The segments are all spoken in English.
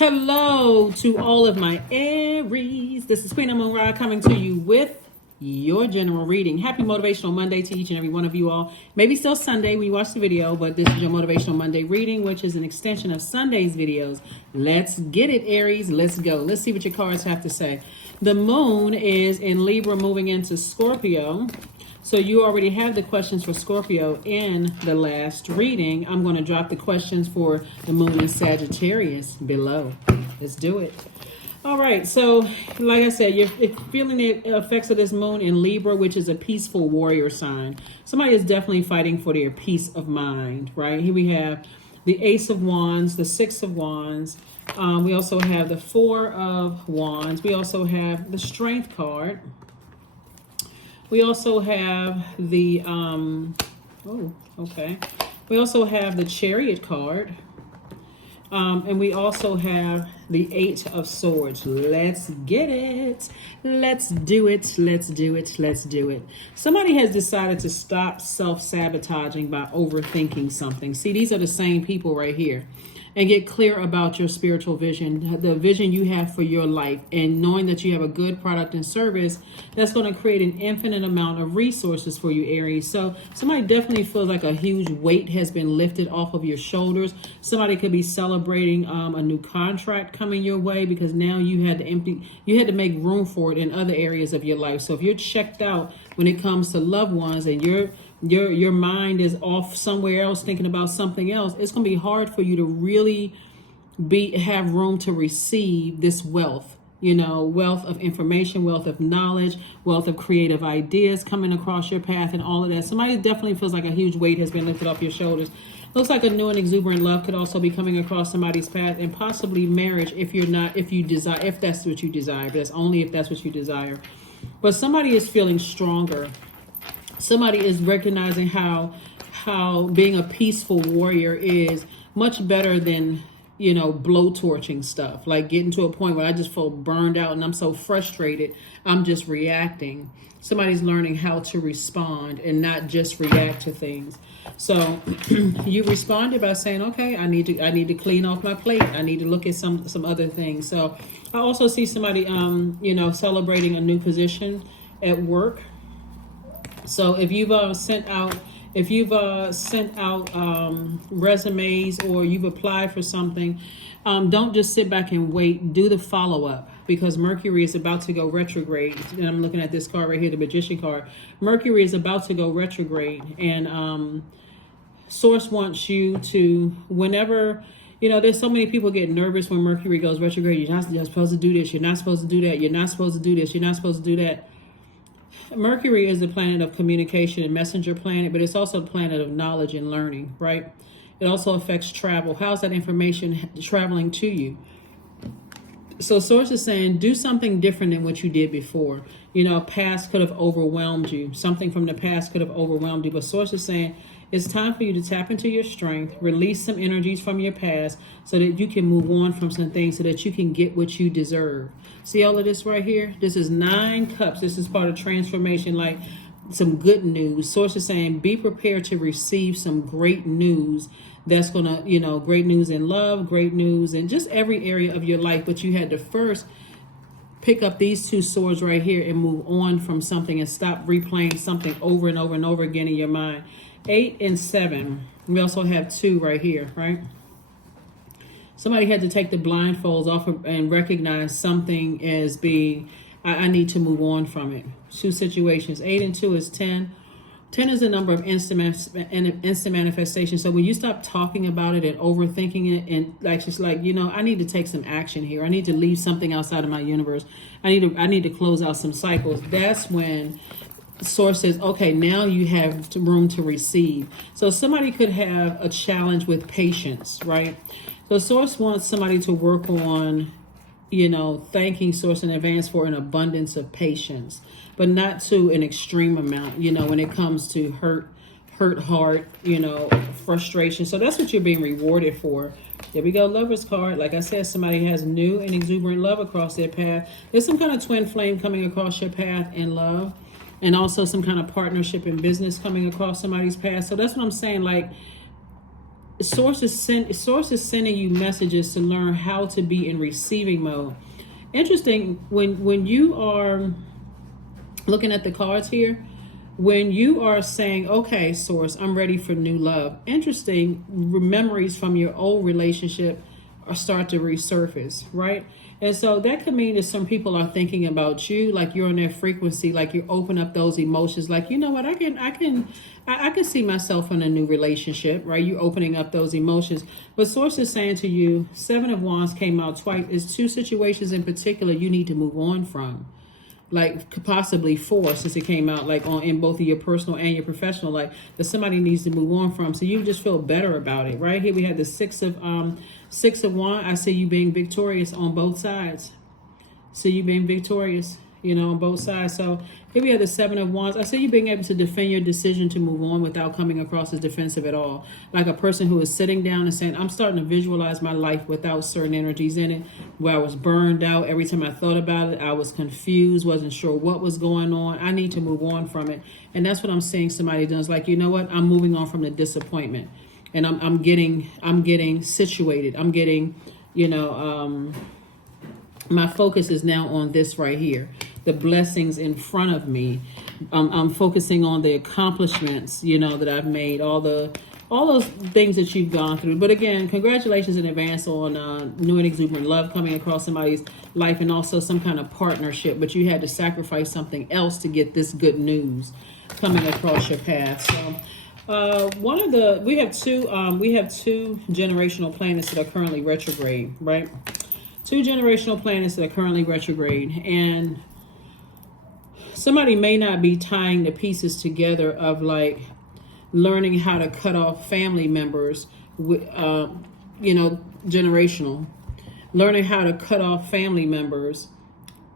Hello to all of my Aries. This is Queen Amun Ra coming to you with your general reading. Happy Motivational Monday to each and every one of you all. Maybe still Sunday when you watch the video, but this is your Motivational Monday reading, which is an extension of Sunday's videos. Let's get it, Aries. Let's go. Let's see what your cards have to say. The moon is in Libra moving into Scorpio. So you already have the questions for Scorpio in the last reading. I'm going to drop the questions for the moon in Sagittarius below. Let's do it. All right. So like I said, you're feeling the effects of this moon in Libra, which is a peaceful warrior sign. Somebody is definitely fighting for their peace of mind, right? Here we have the Ace of Wands, the Six of Wands. We also have the Four of Wands. We also have the Strength card. We also have the, We also have the Chariot card. And we also have the Eight of Swords. Let's get it. Let's do it. Let's do it. Let's do it. Somebody has decided to stop self-sabotaging by overthinking something. See, these are the same people right here. And get clear about your spiritual vision, the vision you have for your life, and knowing that you have a good product and service that's going to create an infinite amount of resources for you, Aries. So somebody definitely feels like a huge weight has been lifted off of your shoulders. Somebody could be celebrating a new contract coming your way because now you had to make room for it in other areas of your life. So if you're checked out when it comes to loved ones and your mind is off somewhere else thinking about something else, it's going to be hard for you to really have room to receive this wealth, wealth of information, wealth of knowledge, wealth of creative ideas coming across your path and all of that. Somebody definitely feels like a huge weight has been lifted off your shoulders. Looks like a new and exuberant love could also be coming across somebody's path, and possibly marriage if that's what you desire. But that's only if that's what you desire. But somebody is feeling stronger. Somebody is recognizing how being a peaceful warrior is much better than, blowtorching stuff. Like getting to a point where I just feel burned out and I'm so frustrated, I'm just reacting. Somebody's learning how to respond and not just react to things. So you responded by saying, okay, I need to clean off my plate. I need to look at some other things. So I also see somebody, celebrating a new position at work. So if you've sent out resumes or you've applied for something, don't just sit back and wait. Do the follow-up, because Mercury is about to go retrograde. And I'm looking at this card right here, the Magician card. Mercury is about to go retrograde, and Source wants you to, whenever, there's so many people get nervous when Mercury goes retrograde. You're supposed to do this. You're not supposed to do that. You're not supposed to do this. You're not supposed to do that. Mercury is the planet of communication and messenger planet, but it's also the planet of knowledge and learning, right? It also affects travel. How's that information traveling to you? So Source is saying, do something different than what you did before. Past could have overwhelmed you. Something from the past could have overwhelmed you. But Source is saying, it's time for you to tap into your strength, release some energies from your past so that you can move on from some things so that you can get what you deserve. See all of this right here? This is 9 cups. This is part of transformation, like some good news. Source is saying, be prepared to receive some great news. That's going to, great news in love, great news in just every area of your life. But you had to first pick up these 2 swords right here and move on from something and stop replaying something over and over and over again in your mind. 8 and 7. We also have 2 right here, right? Somebody had to take the blindfolds off and recognize something as being, I need to move on from it. 2 situations. 8 and 2 is 10. 10 is the number of instant manifestation. So when you stop talking about it and overthinking it and I need to take some action here. I need to leave something outside of my universe. I need to close out some cycles. That's when Source says, okay, now you have room to receive. So somebody could have a challenge with patience, right? So Source wants somebody to work on, thanking Source in advance for an abundance of patience, but not to an extreme amount, when it comes to hurt heart, frustration. So that's what you're being rewarded for. There we go, Lover's card. Like I said, somebody has new and exuberant love across their path. There's some kind of twin flame coming across your path in love. And also some kind of partnership in business coming across somebody's path. So that's what I'm saying. Like, source is sending you messages to learn how to be in receiving mode. Interesting, when you are looking at the cards here, when you are saying, okay, source, I'm ready for new love. Interesting, memories from your old relationship start to resurface, right? And so that could mean that some people are thinking about you, like you're on their frequency, like you open up those emotions, like, you know what, I can see myself in a new relationship, right? You opening up those emotions. But source is saying to you, Seven of Wands came out twice. It's two situations in particular you need to move on from. Like possibly four, since it came out like in both of your personal and your professional life, that somebody needs to move on from. So you just feel better about it, right? Here we have the Six of Wands. I see you being victorious on both sides. See you being victorious, on both sides. So here we have the Seven of Wands. I see you being able to defend your decision to move on without coming across as defensive at all. Like a person who is sitting down and saying, I'm starting to visualize my life without certain energies in it, where I was burned out. Every time I thought about it, I was confused, wasn't sure what was going on. I need to move on from it. And that's what I'm seeing somebody does. Like, you know what? I'm moving on from the disappointment. And I'm getting situated. I'm getting, my focus is now on this right here. The blessings in front of me. I'm focusing on the accomplishments, that I've made, all those things that you've gone through. But again, congratulations in advance on new and exuberant love coming across somebody's life, and also some kind of partnership. But you had to sacrifice something else to get this good news coming across your path. So we have two generational planets that are currently retrograde, right? Two generational planets that are currently retrograde, and somebody may not be tying the pieces together of like learning how to cut off family members with, generational, learning how to cut off family members.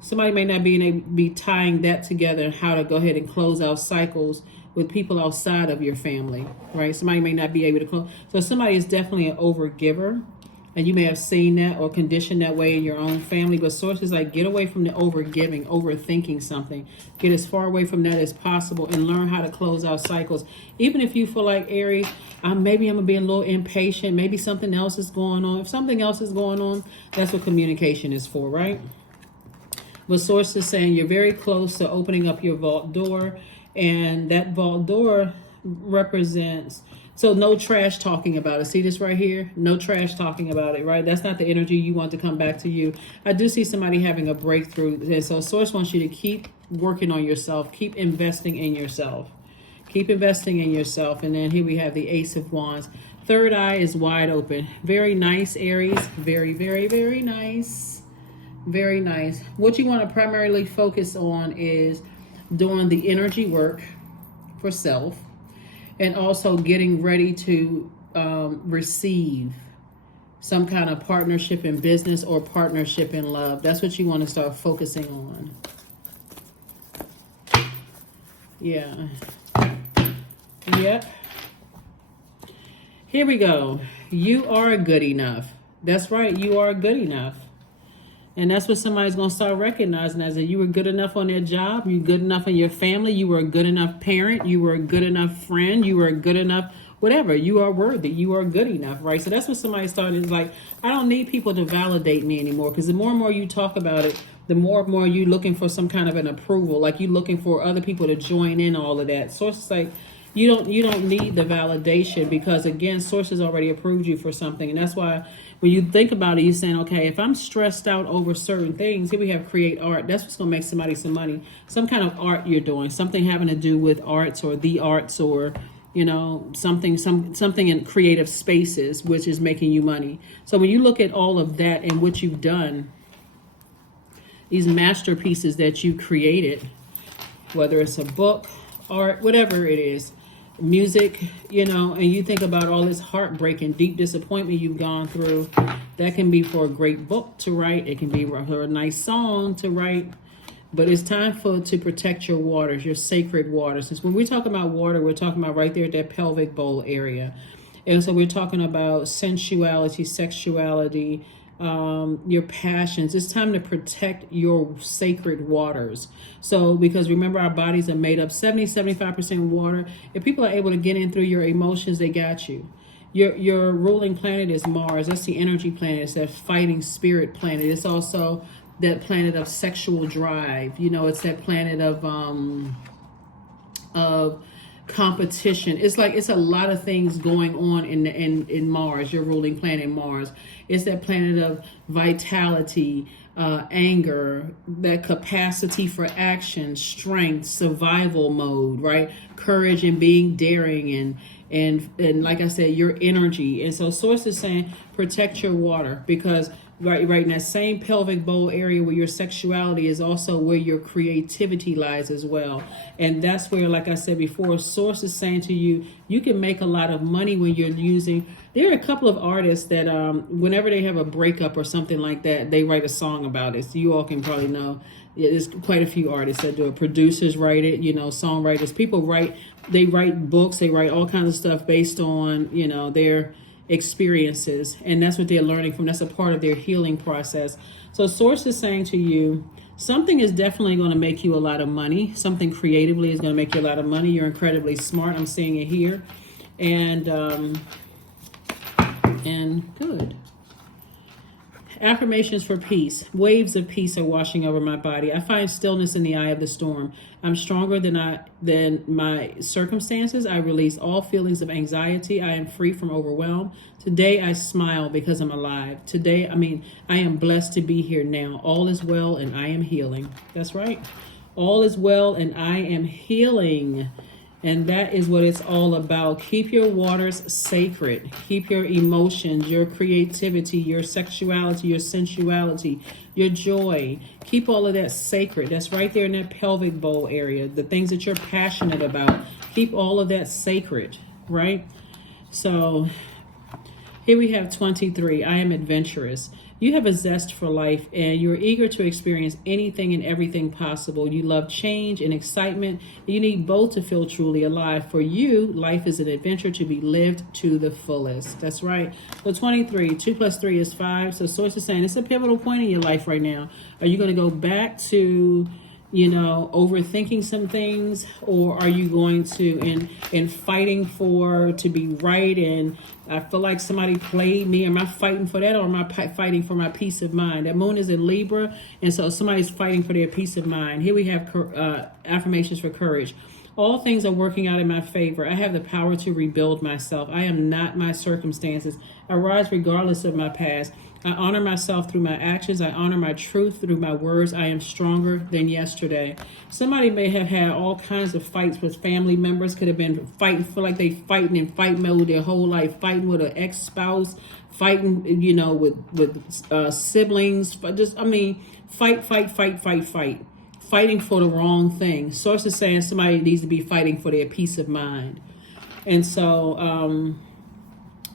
Somebody may not be tying that together, and how to go ahead and close out cycles with people outside of your family, right? Somebody may not be able to close. So somebody is definitely an overgiver. And you may have seen that or conditioned that way in your own family. But sources like, get away from the overgiving, overthinking something. Get as far away from that as possible and learn how to close out cycles. Even if you feel like, Aries, maybe I'm being a little impatient. Maybe something else is going on. If something else is going on, that's what communication is for, right? But source is saying you're very close to opening up your vault door. And that vault door represents... So no trash talking about it. See this right here? No trash talking about it, right? That's not the energy you want to come back to you. I do see somebody having a breakthrough. And so source wants you to keep working on yourself. Keep investing in yourself. Keep investing in yourself. And then here we have the Ace of Wands. Third eye is wide open. Very nice, Aries. Very, very, very nice. Very nice. What you want to primarily focus on is doing the energy work for self. And also getting ready to receive some kind of partnership in business or partnership in love. That's what you want to start focusing on. Yeah. Yep. Here we go. You are good enough. That's right. You are good enough. And that's what somebody's going to start recognizing, as that you were good enough on their job. You were good enough in your family. You were a good enough parent. You were a good enough friend. You were a good enough whatever. You are worthy. You are good enough, right? So that's what somebody started, is like, I don't need people to validate me anymore. Because the more and more you talk about it, the more and more you looking for some kind of an approval. Like you looking for other people to join in all of that. Source is like, you don't need the validation, because again, source has already approved you for something. And that's why when you think about it, you're saying, okay, if I'm stressed out over certain things, here we have create art. That's what's going to make somebody some money. Some kind of art you're doing, something having to do with arts or the arts, or, something in creative spaces, which is making you money. So when you look at all of that and what you've done, these masterpieces that you created, whether it's a book, art, whatever it is, music, and you think about all this heartbreak and deep disappointment you've gone through, that can be for a great book to write. It can be for a nice song to write. But it's time to protect your waters, your sacred waters. Since when we talk about water, we're talking about right there at that pelvic bowl area. And so we're talking about sensuality, sexuality, your passions. It's time to protect your sacred waters. So, because remember, our bodies are made up 75% water. If people are able to get in through your emotions, they got you. Your ruling planet is Mars. That's the energy planet. It's that fighting spirit planet. It's also that planet of sexual drive. You know, it's that planet of competition. It's like it's a lot of things going on in Mars, your ruling planet Mars. It's that planet of vitality, anger, that capacity for action, strength, survival mode, right? Courage and being daring and like I said, your energy. And so source is saying protect your water, because right in that same pelvic bowl area where your sexuality is also where your creativity lies as well. And that's where, like I said before, source is saying to you, you can make a lot of money when you're using. There are a couple of artists that whenever they have a breakup or something like that, they write a song about it. So you all can probably know. Yeah, there's quite a few artists that do it. Producers write it, you know, songwriters. People write, they write books, they write all kinds of stuff based on, you know, their experiences, and that's what they're learning from. That's a part of their healing process. So source is saying to you, something is definitely going to make you a lot of money. Something creatively is going to make you a lot of money. You're incredibly smart. I'm seeing it here. And good. Affirmations for peace. Waves of peace are washing over my body. I find stillness in the eye of the storm. I'm stronger than my circumstances. I release all feelings of anxiety. I am free from overwhelm. Today I smile because I'm alive. I am blessed to be here now. All is well and I am healing. That's right. All is well and I am healing. And that is what it's all about. Keep your waters sacred. Keep your emotions, your creativity, your sexuality, your sensuality, your joy. Keep all of that sacred. That's right there in that pelvic bowl area. The things that you're passionate about. Keep all of that sacred, right? So here we have 23. I am adventurous. You have a zest for life and you're eager to experience anything and everything possible. You love change and excitement. You need both to feel truly alive. For you, life is an adventure to be lived to the fullest. That's right. So 23, 2 plus 3 is 5. So source is saying it's a pivotal point in your life right now. Are you going to go back to, you know, overthinking some things, or are you going to in fighting for to be right? And I feel like somebody played me. Am I fighting for that, or am I fighting for my peace of mind? That moon is in Libra, and so somebody's fighting for their peace of mind. Here we have affirmations for courage. All things are working out in my favor. I have the power to rebuild myself. I am not my circumstances. I rise regardless of my past. I honor myself through my actions. I honor my truth through my words. I am stronger than yesterday. Somebody may have had all kinds of fights with family members. Could have been fighting, feel like they fighting in fight mode their whole life, fighting with an ex-spouse, fighting, you know, with siblings. Fight. Fighting for the wrong thing. Source is saying somebody needs to be fighting for their peace of mind. And so,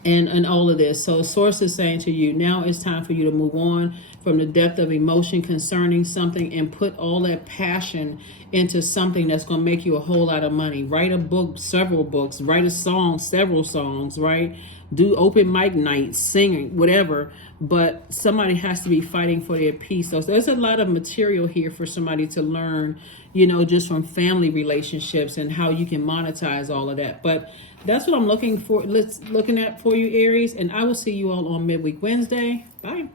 and all of this. So source is saying to you, now it's time for you to move on from the depth of emotion concerning something and put all that passion into something that's going to make you a whole lot of money. Write a book, several books, write a song, several songs, right? Do open mic nights, singing, whatever. But somebody has to be fighting for their peace. So there's a lot of material here for somebody to learn, you know, just from family relationships and how you can monetize all of that. But that's what I'm looking at for you, Aries. And I will see you all on Midweek Wednesday. Bye.